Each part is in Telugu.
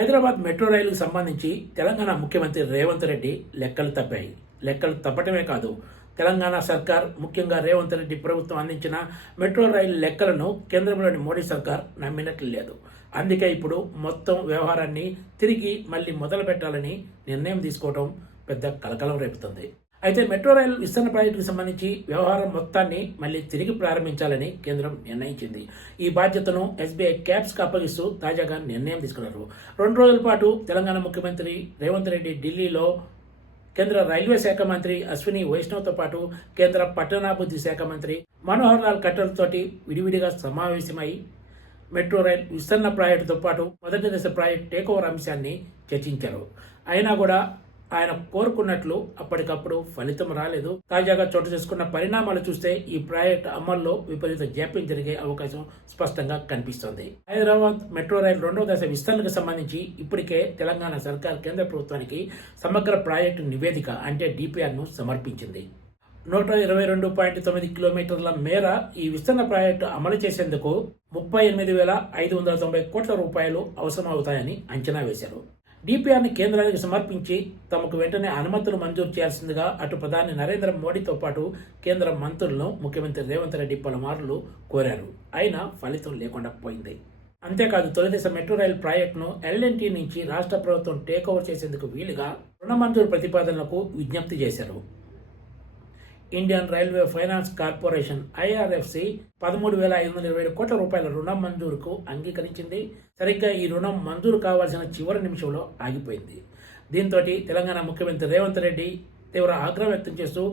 హైదరాబాద్ మెట్రో రైలుకు సంబంధించి తెలంగాణ ముఖ్యమంత్రి రేవంత్ రెడ్డి లెక్కలు తప్పాయి. లెక్కలు తప్పటమే కాదు, తెలంగాణ సర్కార్, ముఖ్యంగా రేవంత్ రెడ్డి ప్రభుత్వం అందించిన మెట్రో రైలు లెక్కలను కేంద్రంలోని మోడీ సర్కార్ నమ్మినట్లు లేదు. అందుకే ఇప్పుడు మొత్తం వ్యవహారాన్ని తిరిగి మళ్ళీ మొదలు పెట్టాలని నిర్ణయం తీసుకోవడం పెద్ద కలకలం రేపుతుంది. అయితే మెట్రో రైలు విస్తరణ ప్రాజెక్టుకు సంబంధించి వ్యవహారం మొత్తాన్ని మళ్ళీ తిరిగి ప్రారంభించాలని కేంద్రం నిర్ణయించింది. ఈ బాధ్యతను ఎస్బీఐ క్యాబ్స్కు అప్పగిస్తూ తాజాగా నిర్ణయం తీసుకున్నారు. 2 రోజుల పాటు తెలంగాణ ముఖ్యమంత్రి రేవంత్ రెడ్డి ఢిల్లీలో కేంద్ర రైల్వే శాఖ మంత్రి అశ్విని వైష్ణవ్తో పాటు కేంద్ర పట్టణాభివృద్ధి శాఖ మంత్రి మనోహర్ లాల్ ఖట్టర్ తోటి విడివిడిగా సమావేశమై మెట్రో రైల్ విస్తరణ ప్రాజెక్టుతో పాటు మొదటి దశ ప్రాజెక్టు టేక్ ఓవర్ అంశాన్ని చర్చించారు. అయినా కూడా ఆయన కోరుకున్నట్లు అప్పటికప్పుడు ఫలితం రాలేదు. తాజాగా చోటు చేసుకున్న పరిణామాలు చూస్తే ఈ ప్రాజెక్టు అమల్లో విపరీత జాప్యం జరిగే అవకాశం స్పష్టంగా కనిపిస్తోంది. హైదరాబాద్ మెట్రో రైలు 2వ దశ విస్తరణకు సంబంధించి ఇప్పటికే తెలంగాణ సర్కార్ కేంద్ర ప్రభుత్వానికి సమగ్ర ప్రాజెక్టు నివేదిక అంటే డిపిఆర్ను సమర్పించింది. 122.9 కిలోమీటర్ల మేర ఈ విస్తరణ ప్రాజెక్టు అమలు చేసేందుకు 38,590 కోట్ల రూపాయలు అవసరమవుతాయని అంచనా వేశారు. డిపిఆర్ని కేంద్రానికి సమర్పించి తమకు వెంటనే అనుమతులు మంజూరు చేయాల్సిందిగా అటు ప్రధాని నరేంద్ర మోడీతో పాటు కేంద్ర మంత్రులను ముఖ్యమంత్రి రేవంత్ రెడ్డి పలుమార్లు కోరారు. అయినా ఫలితం లేకుండా పోయింది. అంతేకాదు, తొలిదశ మెట్రో రైల్ ప్రాజెక్టును ఎల్ఎన్టీ నుంచి రాష్ట్ర ప్రభుత్వం టేక్ ఓవర్ చేసేందుకు వీలుగా రుణ మంజూరు ప్రతిపాదనలకు విజ్ఞప్తి చేశారు. Indian railway finance corporation IRFC 13,527 కోట్ల రూపాయల రుణం మంజూరుకు అంగీకరించింది. సరిగ్గా ఈ రుణం మంజూరు కావాల్సిన చివరి నిమిషంలో ఆగిపోయింది. దీంతో తెలంగాణ ముఖ్యమంత్రి రేవంత్ రెడ్డి తీవ్ర ఆగ్రహం వ్యక్తం చేస్తూ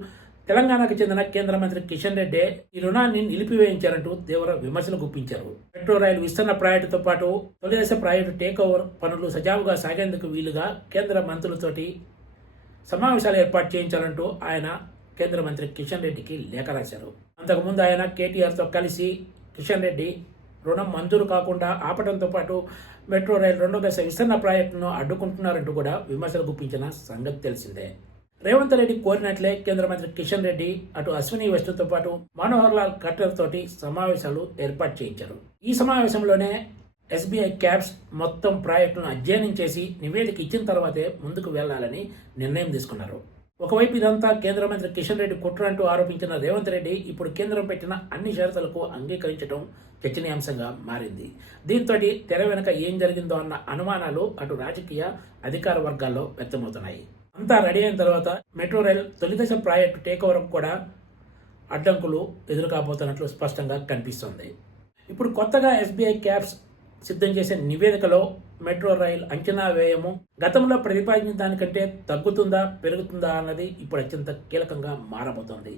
తెలంగాణకు చెందిన కేంద్ర మంత్రి కిషన్ రెడ్డి ఈ రుణాన్ని నిలిపివేయించారంటూ తీవ్ర విమర్శలు గుప్పించారు. మెట్రో రైలు విస్తరణ ప్రాజెక్టుతో పాటు తొలిదశ ప్రాజెక్టు టేక్ ఓవర్ పనులు సజావుగా సాగేందుకు వీలుగా కేంద్ర మంత్రులతోటి సమావేశాలు ఏర్పాటు చేయించాలంటూ ఆయన కేంద్ర మంత్రి కిషన్ రెడ్డికి లేఖ రాశారు. అంతకుముందు ఆయన కేటీఆర్తో కలిసి కిషన్ రెడ్డి రుణం మంజూరు కాకుండా ఆపడంతో పాటు మెట్రో రైలు 2వ దశ విస్తరణ ప్రాజెక్టును అడ్డుకుంటున్నారంటూ కూడా విమర్శలు గుప్పించిన సంగతి తెలిసిందే. రేవంత్ రెడ్డి కోరినట్లే కేంద్ర మంత్రి కిషన్ రెడ్డి అటు అశ్విని వైష్ణవ్తో పాటు మనోహర్ లాల్ ఖట్టర్ తోటి సమావేశాలు ఏర్పాటు చేయించారు. ఈ సమావేశంలోనే ఎస్బీఐ క్యాబ్స్ మొత్తం ప్రాజెక్టును అధ్యయనం చేసి నివేదిక ఇచ్చిన తర్వాతే ముందుకు వెళ్లాలని నిర్ణయం తీసుకున్నారు. ఒకవైపు ఇదంతా కేంద్ర మంత్రి కిషన్ రెడ్డి కుట్ర అంటూ ఆరోపించిన రేవంత్ రెడ్డి ఇప్పుడు కేంద్రం పెట్టిన అన్ని షరతులకు అంగీకరించడం చర్చనీయాంశంగా మారింది. దీంతో తెర వెనుక ఏం జరిగిందో అన్న అనుమానాలు అటు రాజకీయ అధికార వర్గాల్లో వ్యక్తమవుతున్నాయి. అంతా రెడీ అయిన తర్వాత మెట్రో రైల్ తొలిదశ ప్రాజెక్టు టేక్ ఓవర్ కూడా అడ్డంకులు ఎదురుకాబోతున్నట్లు స్పష్టంగా కనిపిస్తోంది. ఇప్పుడు కొత్తగా ఎస్బీఐ క్యాబ్స్ సిద్ధం చేసే నివేదికలో మెట్రో రైల్ అంచనా వ్యయము గతంలో ప్రతిపాదించిన దానికంటే తగ్గుతుందా పెరుగుతుందా అన్నది ఇప్పుడు అత్యంత కీలకంగా మారబోతోంది.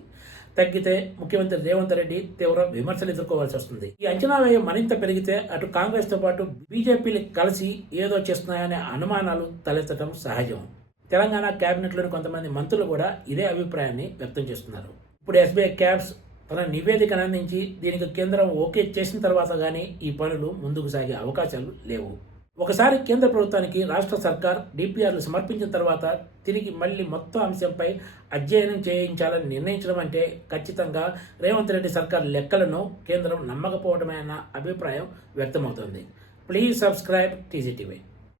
తగ్గితే ముఖ్యమంత్రి రేవంత్ రెడ్డి తీవ్ర విమర్శలు ఎదుర్కోవాల్సి వస్తుంది. ఈ అంచనా వ్యయం మరింత పెరిగితే అటు కాంగ్రెస్ తో పాటు బీజేపీలు కలిసి ఏదో చేస్తున్నాయనే అనుమానాలు తలెత్తడం సహజం. తెలంగాణ కేబినెట్లోని కొంతమంది మంత్రులు కూడా ఇదే అభిప్రాయాన్ని వ్యక్తం చేస్తున్నారు. ఇప్పుడు ఎస్బీఐ క్యాబ్స్ తన నివేదికను అందించి దీనికి కేంద్రం ఓకే చేసిన తర్వాత కానీ ఈ పనులు ముందుకు సాగే అవకాశాలు లేవు. ఒకసారి కేంద్ర ప్రభుత్వానికి రాష్ట్ర సర్కార్ డిపిఆర్లు సమర్పించిన తర్వాత తిరిగి మళ్ళీ మొత్తం అంశంపై అధ్యయనం చేయించాలని నిర్ణయించడం అంటే ఖచ్చితంగా రేవంత్ రెడ్డి సర్కార్ లెక్కలను కేంద్రం నమ్మకపోవడమే అన్న అభిప్రాయం వ్యక్తమవుతోంది. Please subscribe TGTV.